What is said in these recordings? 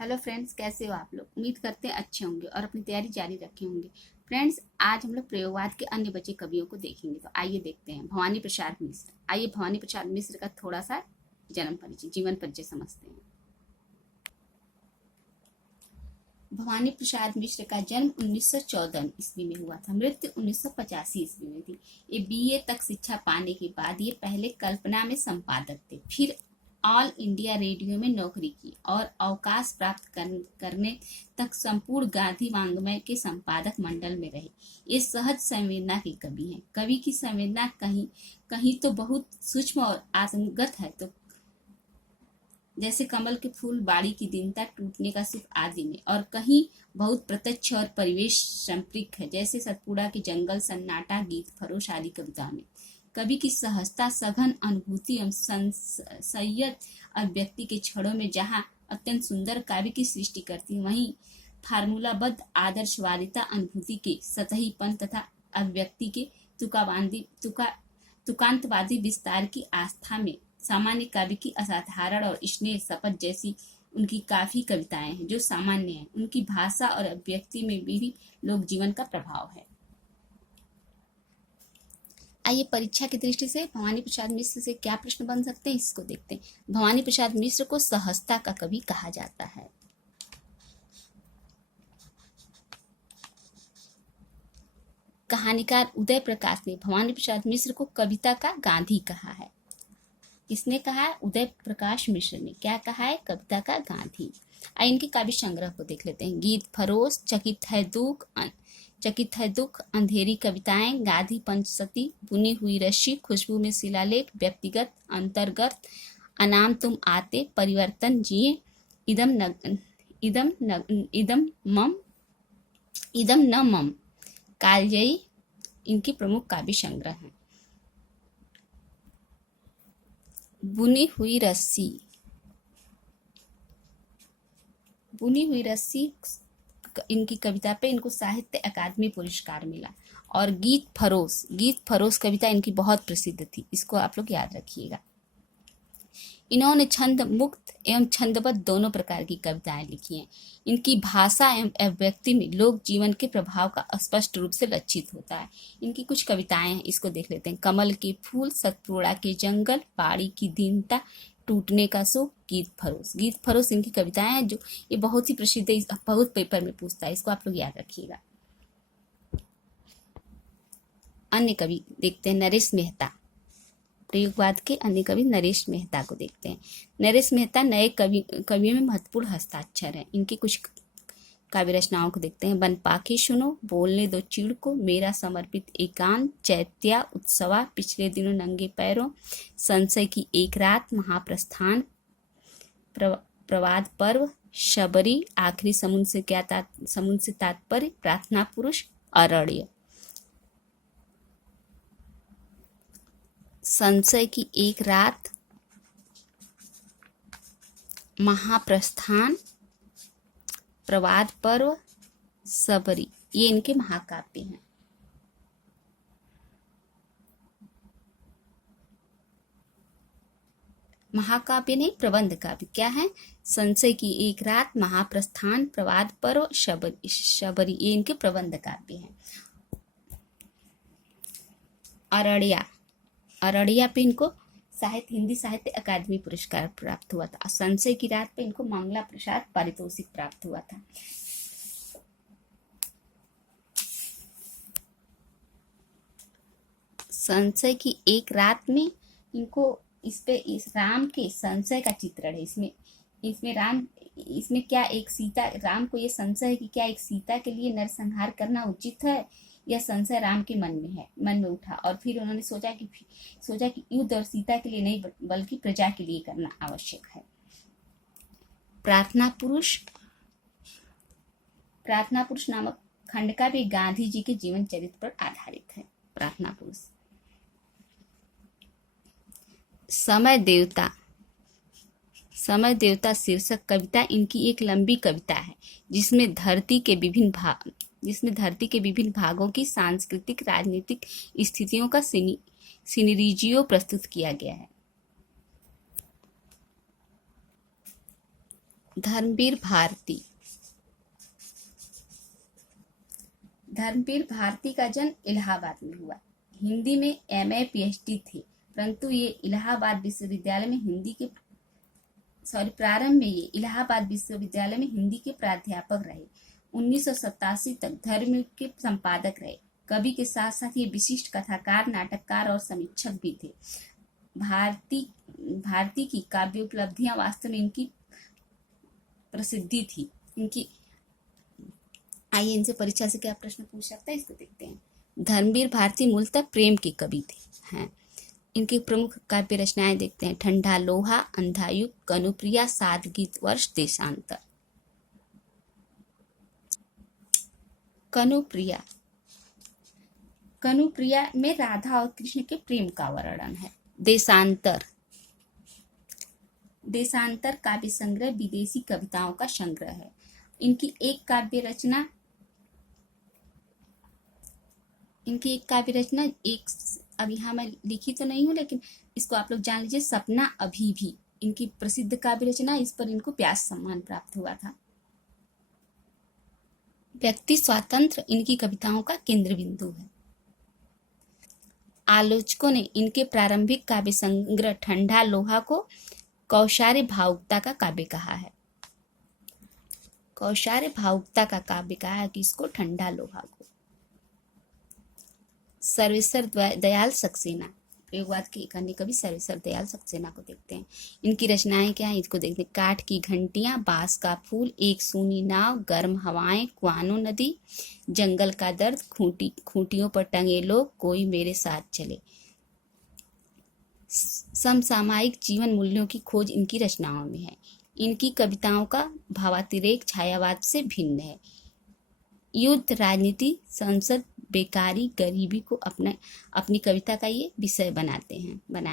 Hello friends, कैसे हो आप लोग। उम्मीद करते हैं अच्छे होंगे और अपनी तैयारी जारी रखे होंगे। फ्रेंड्स, आज हम लोग प्रयोगवाद के अन्य बचे कवियों को देखेंगे। तो आइए देखते हैं भवानी प्रसाद मिश्र। आइए भवानी प्रसाद मिश्र का थोड़ा सा जन्म परिचय, जीवन परिचय समझते हैं। भवानी प्रसाद मिश्र का जन्म 1914 ईस्वी में हुआ था। मृत्यु 1985 ईस्वी में थी। ये बीए तक शिक्षा पाने के बाद ये पहले कल्पना में संपादक थे, फिर ऑल इंडिया रेडियो में नौकरी की और अवकाश प्राप्त करने तक संपूर्ण गांधी वाङ्मय के संपादक मंडल में रहे। ये सहज संवेदना के कवि हैं। कवि की संवेदना कहीं कहीं तो बहुत सूक्ष्म और आत्मगत है, तो जैसे कमल के फूल बाड़ी की दीनता टूटने का सुख आदि में, और कहीं बहुत प्रत्यक्ष और परिवेश संप्रेक है, जैसे सतपुड़ा के जंगल, सन्नाटा, गीत फरोश आदि कविता में। कवि की सहजता, सघन अनुभूति एवं संयत अभिव्यक्ति के क्षणों में जहाँ अत्यंत सुंदर काव्य की सृष्टि करती है, वहीं फार्मूलाबद्ध आदर्शवादिता अनुभूति के सतहीपन तथा अभिव्यक्ति के तुकांतवादी विस्तार की आस्था में सामान्य काव्य की असाधारण और स्नेह शपथ जैसी उनकी काफी कविताएं हैं जो सामान्य हैं। उनकी भाषा और अभिव्यक्ति में भी लोक जीवन का प्रभाव है। आइए परीक्षा की दृष्टि से भवानी प्रसाद मिश्र से क्या प्रश्न बन सकते हैं, इसको देखते हैं। भवानी प्रसाद मिश्र को सहजता का कवि कहा जाता है। कहानीकार उदय प्रकाश ने भवानी प्रसाद मिश्र को कविता का गांधी कहा है। किसने कहा है? उदय प्रकाश मिश्र ने। क्या कहा है? कविता का गांधी। आइए इनके काव्य संग्रह को देख लेते हैं। गीत फरोश, चकित है दुख, अंधेरी कविताएं, गाधी पंचसती, बुनी हुई रस्सी, खुशबू में शिलालेख, व्यक्तिगत, अंतर्गत, अनाम तुम आते, परिवर्तन जिए, इदम न मम, कालजयी इनकी प्रमुख काव्य संग्रह हैं। बुनी हुई इनकी कविता पे इनको साहित्य अकादमी पुरस्कार मिला। और गीत फरोश कविता इनकी बहुत प्रसिद्ध थी, इसको आप लोग याद रखिएगा। इन्होंने छंद मुक्त एवं छंदबद्ध दोनों प्रकार की कविताएं लिखी हैं। इनकी भाषा एवं अभिव्यक्ति में लोक जीवन के प्रभाव का स्पष्ट रूप से लक्षित होता है। इनकी कुछ कविताएं हैं, इसको देख लेते हैं। कमल के फूल, सतपुड़ा के जंगल, बाड़ी की दीनता, टूटने का सुख, गीत फरोश इनकी कविताएं हैं जो ये बहुत ही प्रसिद्ध है, बहुत पेपर में पूछता है, इसको आप लोग याद रखिएगा। अन्य कवि देखते हैं। नरेश मेहता, प्रयोगवाद के अन्य कवि नरेश मेहता को देखते हैं। नरेश मेहता नए कवियों में महत्वपूर्ण हस्ताक्षर हैं। इनकी कुछ काव्य रचनाओं को देखते हैं। बन पाखी सुनो, बोलने दो चिड़ को, मेरा समर्पित एकांत, चैत्या उत्सवा, पिछले दिनों नंगे पैरों, संशय की एक रात, महाप्रस्थान, प्रवाद पर्व, शबरी, आखिरी समुद्र से तात्पर्य, प्रार्थना पुरुष, अरण्य। संशय की एक रात, महाप्रस्थान, प्रवाद पर्व, सबरी, ये इनके महाकाव्य हैं। महाकाव्य नहीं, प्रबंध काव्य। क्या है? संशय की एक रात, महाप्रस्थान, प्रवाद पर्व, शबरी, ये इनके प्रबंध काव्य हैं। अरड़िया पे इनको हिंदी साहित्य अकादमी पुरस्कार प्राप्त हुआ था। संशय की रात पे इनको मंगला प्रसाद पारितोषिक प्राप्त हुआ था। संशय की एक रात में इनको इस राम के संशय का चित्रण है। इसमें क्या एक सीता, राम को ये संशय है कि क्या एक सीता के लिए नरसंहार करना उचित है। यह संशय राम के मन में उठा, और फिर उन्होंने सोचा कि युद्ध और सीता के लिए नहीं बल्कि प्रजा के लिए करना आवश्यक है। प्रार्थना पुरुष नामक खंड का भी गांधी जी के जीवन चरित्र पर आधारित है। प्रार्थना पुरुष। समय देवता शीर्षक कविता इनकी एक लंबी कविता है जिसमें धरती के विभिन्न भागों की सांस्कृतिक राजनीतिक स्थितियों का सिनेरियो प्रस्तुत किया गया है। धर्मवीर भारती। धर्मवीर भारती का जन्म इलाहाबाद में हुआ। हिंदी में एमए पीएचडी थे, परंतु ये इलाहाबाद विश्वविद्यालय में प्रारंभ में ये इलाहाबाद विश्वविद्यालय में हिंदी के प्राध्यापक रहे। 1987 तक धर्म के संपादक रहे। कवि के साथ साथ ये विशिष्ट कथाकार, नाटककार और समीक्षक भी थे। भारती की काव्य उपलब्धियां वास्तव में इनकी प्रसिद्धि थी। आइए इनसे परीक्षा से क्या प्रश्न पूछ सकता है, इसको देखते हैं। धर्मवीर भारती मूलतः प्रेम के कवि थे। हैं इनकी प्रमुख काव्य रचनाएं देखते हैं। ठंडा लोहा, अंधायुग, कनुप्रिया, सातगीत वर्ष, देशांतर। कनुप्रिया। कनुप्रिया में राधा और कृष्ण के प्रेम का वर्णन है। देशांतर। देशांतर काव्य संग्रह विदेशी कविताओं का संग्रह है। इनकी एक काव्य रचना अब यहाँ मैं लिखी तो नहीं हूँ, लेकिन इसको आप लोग जान लीजिए, सपना अभी भी इनकी प्रसिद्ध काव्य रचना। इस पर इनको व्यास सम्मान प्राप्त हुआ था। व्यक्ति स्वातंत्र इनकी कविताओं का केंद्र बिंदु है। आलोचकों ने इनके प्रारंभिक काव्य संग्रह ठंडा लोहा को कौशार्य भावुकता का काव्य कहा है। कौशार्य भावुकता का काव्य कहा है कि इसको ठंडा लोहा को। सर्वेश्वर दयाल सक्सेना। प्रयोगवाद के एक अन्य कवि सर्वेश्वर दयाल सक्सेना को देखते हैं। इनकी रचनाएं क्या है, इसको देखते हैं। काठ की घंटियां, बांस का फूल, एक सूनी नाव, गर्म हवाएं, क्वानो नदी, जंगल का दर्द, खूंटियों पर टंगे लोग, कोई मेरे साथ चले। समसामयिक जीवन मूल्यों की खोज इनकी रचनाओं में है। इनकी कविताओं का भावातिरेक छायावाद से भिन्न है। युद्ध, राजनीति, संसद, बेकारी, गरीबी को अपनी कविता का ये विषय बनाए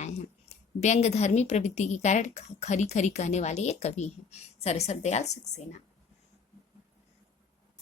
हैं। व्यंग धर्मी प्रवृत्ति के कारण खरी खरी कहने वाले ये कवि हैं। सर्वेश्वर दयाल सक्सेना।